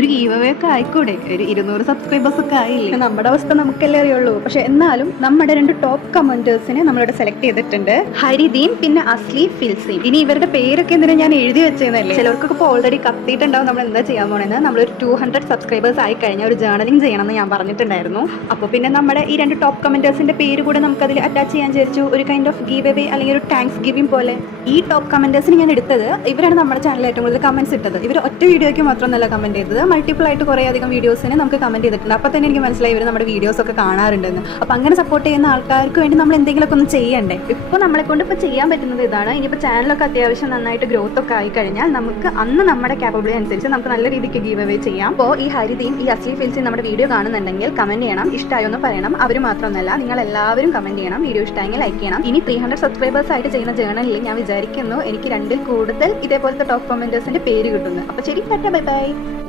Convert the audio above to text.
ഒരു give away ഒക്കെ ആയിക്കൂടെ? ഒരു 200 സബ്സ്ക്രൈബേഴ്സ് ഒക്കെ ആയില്ലേ? നമ്മുടെ അവസ്ഥ നമുക്കല്ലേ അറിയുള്ളൂ. പക്ഷെ എന്നാലും നമ്മുടെ 2 ടോപ്പ് കമന്റേഴ്സിനെ നമ്മളിവിടെ സെലക്ട് ചെയ്തിട്ടുണ്ട്. ഹരിദീൻ പിന്നെ അസ്ലി ഫിൽസീൻ. ഇനി ഇവരുടെ പേരൊക്കെ എന്തിനാ ഞാൻ എഴുതി വെച്ചേന്നല്ലേ? ചിലർക്കൊക്കെ ഇപ്പോൾ ഓൾറെഡി കത്തിയിട്ടുണ്ടാവും നമ്മൾ എന്താ ചെയ്യാൻ പോണെന്ന്. നമ്മളൊരു 200 സബ്സ്ക്രൈബേഴ്സ് ആയി കഴിഞ്ഞാൽ ഒരു ജേർണലിംഗ് ചെയ്യണമെന്ന് ഞാൻ പറഞ്ഞിട്ടുണ്ടായിരുന്നു. അപ്പോൾ പിന്നെ നമ്മുടെ ഈ 2 ടോപ്പ് കമന്റേഴ്സിന്റെ പേര് കൂടെ നമുക്കതിൽ അറ്റാച്ച് ചെയ്യാൻ വിചാരിച്ചു. ഒരു കൈൻഡ് ഓഫ് ഗീവ് അവേ അല്ലെങ്കിൽ ഒരു താങ്ക്സ് ഗിവിംഗ് പോലെ. ഈ ടോപ്പ് കമന്റേഴ്സിന് ഞാൻ എടുത്തത് ഇവരാണ് നമ്മുടെ ചാനലിൽ ഏറ്റവും കൂടുതൽ കമന്റ്സ് ഇട്ടത്. ഇവർ ഒറ്റ വീഡിയോയ്ക്ക് മാത്രമല്ല കമന്റ് ചെയ്തത്, മൾട്ടിപ്പിൾ ആയിട്ട് കുറേ അധികം വീഡിയോസിന് നമുക്ക് കമന്റ് ചെയ്തിട്ടുണ്ട്. അപ്പോൾ തന്നെ എനിക്ക് മനസ്സിലായി ഇവർ നമ്മുടെ വീഡിയോസ് ഒക്കെ കാണാറുണ്ടെന്ന്. അപ്പോൾ അങ്ങനെ സപ്പോർട്ട് ചെയ്യുന്ന ആൾക്കാർക്ക് വേണ്ടി നമ്മൾ എന്തെങ്കിലുമൊക്കെ ഒന്ന് ചെയ്യണ്ടേ? ഇപ്പോൾ നമ്മളെ കൊണ്ട് ഇപ്പോൾ ചെയ്യാൻ പറ്റുന്നത് ഇതാണ്. ഇനിയിപ്പോൾ ചാനലൊക്കെ അത്യാവശ്യം നന്നായിട്ട് ഗ്രോത്ത് ഒക്കെ ആയി കഴിഞ്ഞാൽ നമുക്ക് അന്ന് നമ്മുടെ ക്യാപ്പബിലിറ്റി അനുസരിച്ച് നമുക്ക് നല്ല രീതിക്ക് ഗീവ് അവേ ചെയ്യാം. അപ്പോൾ ഈ ഹരിദീൻ ഈ അസ്ലി ഫിൽസി നമ്മുടെ വീഡിയോ കാണുന്നുണ്ടെങ്കിൽ കമന്റ് ചെയ്യണം, ഇഷ്ടമായോ എന്ന് പറയണം. അവർ മാത്രമൊന്നുമല്ല, നിങ്ങൾ എല്ലാവരും കമന്റ് ചെയ്യണം. വീഡിയോ ഇഷ്ടമെങ്കിൽ ലൈക്ക് ചെയ്യണം. ഇനി 300 സബ്സ്ക്രൈബേഴ്സ് ആയിട്ട് ചെയ്യുന്ന ജേർണലിൽ ഞാൻ വിചാരിക്കുന്നു എനിക്ക് 2ൽ കൂടുതൽ ഇതേപോലത്തെ ടോപ്പ് കമന്റേഴ്സിന്റെ പേര് കിട്ടുന്നു. അപ്പോൾ ശരി, ബൈ ബൈ.